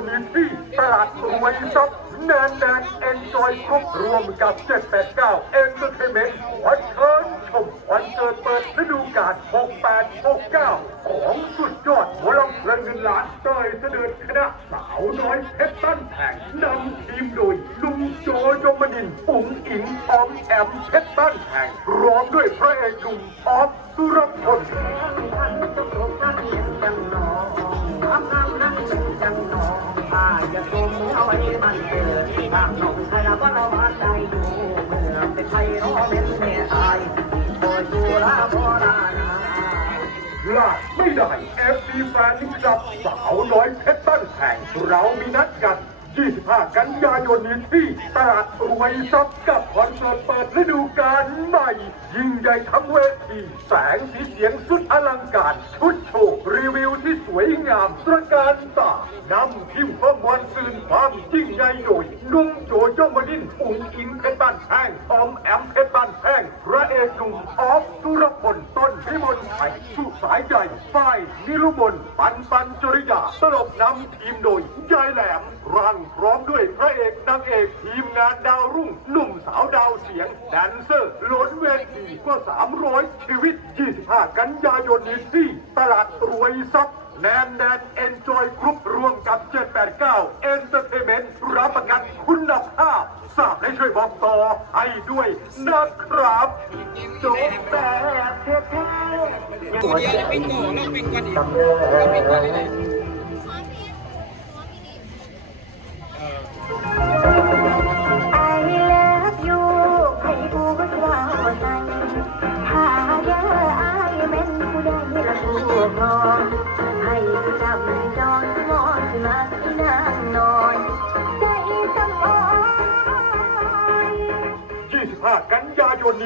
นนี้ที่ตลาดรวยซับแนนแนนเอ็นจอยครบรวมกับ 789 เอ็นเตอร์เทนเมนต์ขอเชิญชมวันเกิดเปิดฤดูกาล6869 ของสุดยอดหมอลำเพลินเงินล้านเตยเสด็จคณะสาวน้อยเพชรตั้นแข่งนำทีมโดยลุงโจยมนินปุ๋งอิงออมแอมเพชรตั้นแข่งร้อมด้วยพระเอกหนุ่มออฟสุรพล พลาไม่ได้เอฟซีแฟนนี่กับสาวน้อยเพชรตั้นแข่งเรามีนัดกัน 25 กันยายนนี้ที่ตลาดรวยซับกับคอนเสิร์ตเปิดฤดูกาลใหม่ ยิ่งใหญ่ทั้งเวทีแสงสีเสียงสุดอลังการ ชุดโชว์รีวิวที่สวยงามตระการตานำทีมความวันสื่นความยิ่งใหญ่โดยนุ่มโจโจมดินอุ้งอิงเพชรบ้านแห้งออมแอมเพชรบ้านแห้งพระเอกหนุ่มออฟสุรพลต้นพิมลไทยสุสายใหญ่ฝ้ายนิรุมนปันปันจริยาตลบนำทีมโดย นเซอร์ล้นเวทีกว่า300 ชีวิต 25 กันยายนนี้ที่ตลาดรวยซับแนนแนนเอนจอยกรุ๊ปรวมกับ 789 เอนเตอร์เทนเมนต์รับประกันคุณภาพทราบและช่วยบอกต่อให้ด้วยนะครับโจ๊กแบบเท่ๆตัวเดียวจะปิดก่อนเราปิดก่อนอีกเราปิดก่อน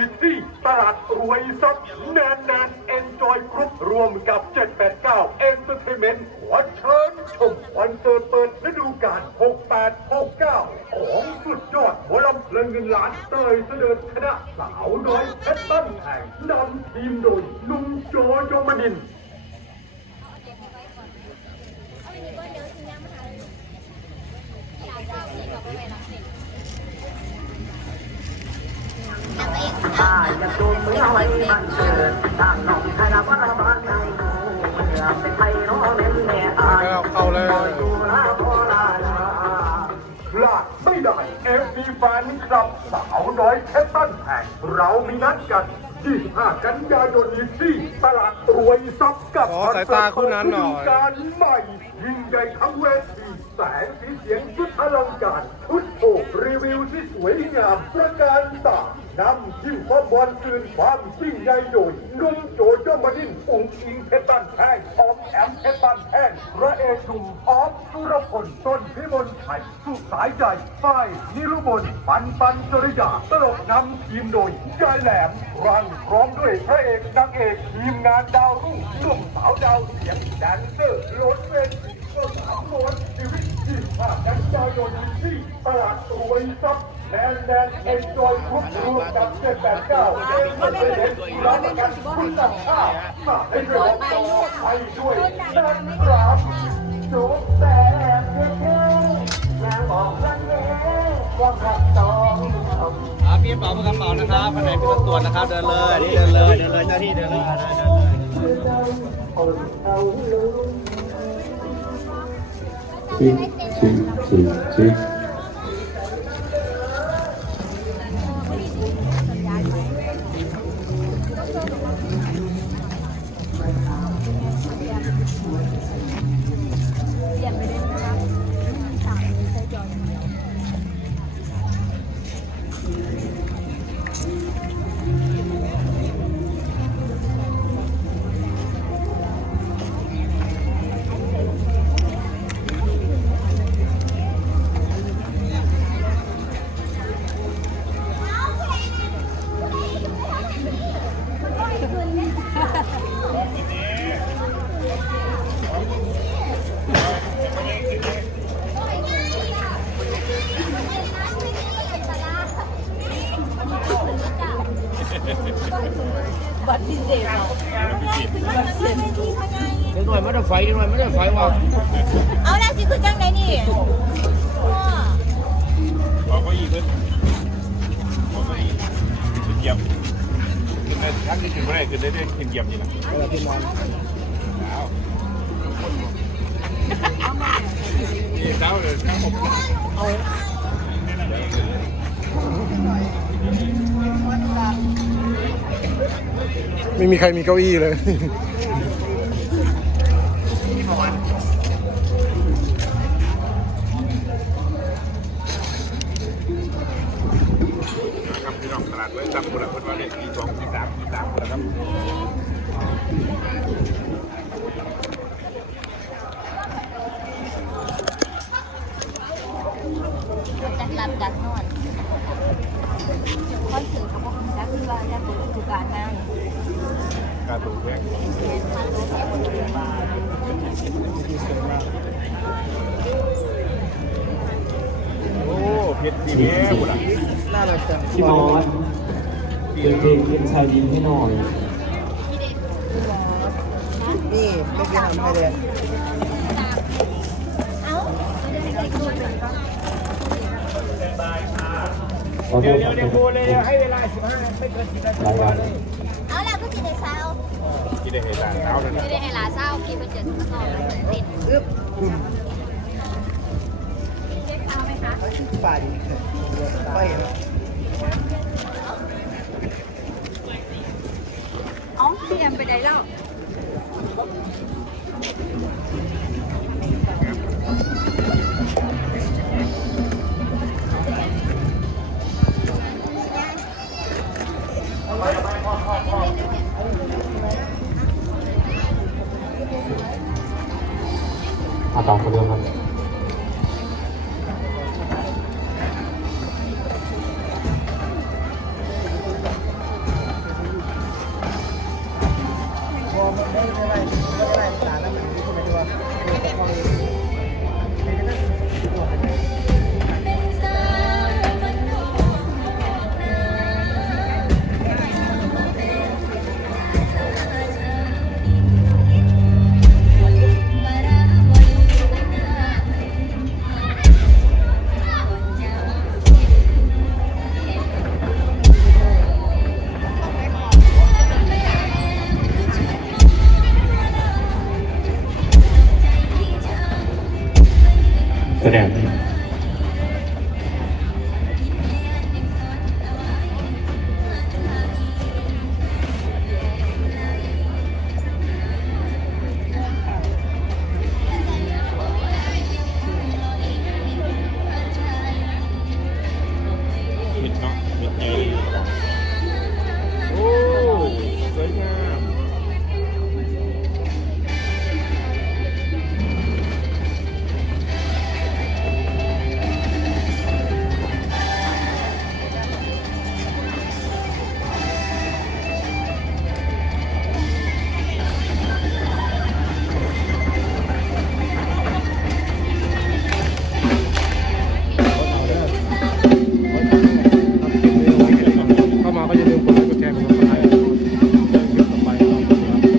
อีซี่ตลาดรวยซับแนนแนนเอ็นจอยกรุ๊ปรวมกับ 789เอ็นเตอร์เทนเมนต์ขอเชิญชมคอนเสิร์ตเปิดฤดูกาล6869 ของสุดยอดหัวลำเพลินเงินล้านเตยเสด็จคณะสาวน้อยเพชรตั้นแห่งนำทีมโดยนุ่มโจโยมนิน ยากจูงมือเอาไว้มันเกิดทางน้องใครละว่าละบ้านใจดูเมื่อเป็นไทยน้องเป็นแม่อายเข้าเลยดูลาพอลาลาพลาดไม่ได้เอฟซีแฟนคลับสาวน้อยเพชรบ้านแห่งเรามีนัดกัน25กันยายนนี้ที่ตลาดรวยซับกับขอสายตาคู่นั้นหน่อยฤดูการใหม่ยิ่งใหญ่ทั้งเวทีแสงสีเสียงชุดอลังการชุดโชว์รีวิวที่สวยงามประการตา นำทีมความบอลคืนความยิ่งใหญ่โดยนุ่มโจโจมาดินอุ้งอิงเพชรบ้านแพงออมแอมเพชรบ้านแพงพระเอกหนุ่มออฟสุรพลต้นพิมลไทยสุสายใหญ่ฝ้ายนิรุบลปันปันจริยาตลกนำทีมโดยยายแหลมรังพร้อมด้วยพระเอกนางเอกทีมงานดาวรุ่งหนุ่มสาวดาวเสียงแดนเซอร์ล้นเวทีก็สามล้นชีวิตที่ภาคกันยายนนี้ที่ตลาดรวยซับแนนแนนเอ็นจอยกรุ๊ปรวมกับ789เอ็นเตอร์เทนเมนต์รับประกันคุณภาพมาให้ด้วยบอกต่อให้ด้วยนะครับโจ๊กแบบเท่อย่างบอกรักแม่ว่ารักต้องทำอ่าพี่เป๋าเพื่อกระเป๋านะครับภายในเป็นรตรวจนะครับ เดินเลยนี่เดินเลย เดินเลยเจ้าที่เดินเลยเดินเลย Tick, tick, tick, tick. เดี๋ยวหน่อยไม่ได้ไฟเดี๋ยวหน่อยไม่ได้ไฟว่ะเอาละสิคือจังไดนี่พอบอกว่าอีเพิ่นบอกว่าอีขึ้นเยี่ยมขึ้นได้ทั้งที่ขึ้นไม่ได้ขึ้นได้ได้ขึ้นเยี่ยมนี่แหละเออพี่มอนเอานี่เช้าเลยเช้าผม ไม่มีใครมีเก้าอี้เลย ครับพี่น้องตลาดไว้ตั้งคนละคนว่าเลขที่สองที่สามที่สามคนละครับ จักหลับจักนอนคอนเสิร์ตกับพวกจักที่ว่าจะเป็นทุกการงาน การปลูกแพงโอ้ เพชรดีแม่บุญน่ารักจังพี่มอสเป็นเพลงเล่นชายยิ้มให้หน่อย นี่ไม่ได้ทำให้เลยเอ้าเดี๋ยวให้คุณขอโทษครับเดี๋ยวพูเลยให้เวลา15ไม่เกิน10นาทีรายวันเอาล้วก็สิได้เช้ากินได้เห็นร้านเช้าเลยนะสิได้ให้หลาเช้ากินไปเจอทุกคนแล้วติดอึ๊บ ฝ่ายไปอ๋อเตรียมไปได้แล้ว